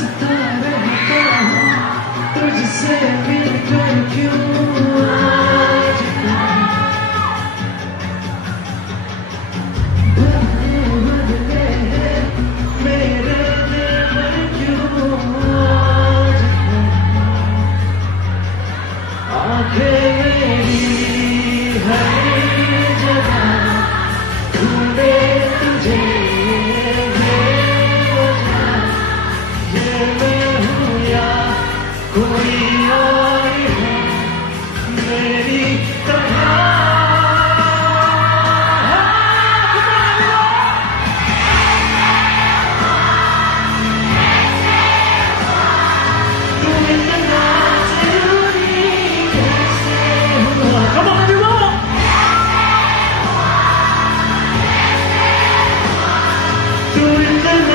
तरसता रहता हूँ तुझसे मिलकर क्यों आज बदले हैं मेरे दिल क्यों आज आंखें मेरी हर जगह ढूंढे तुझे कोई और है मेरी तरह तू इतना जरूरी कैसे हुआ Come on everyone तू इतना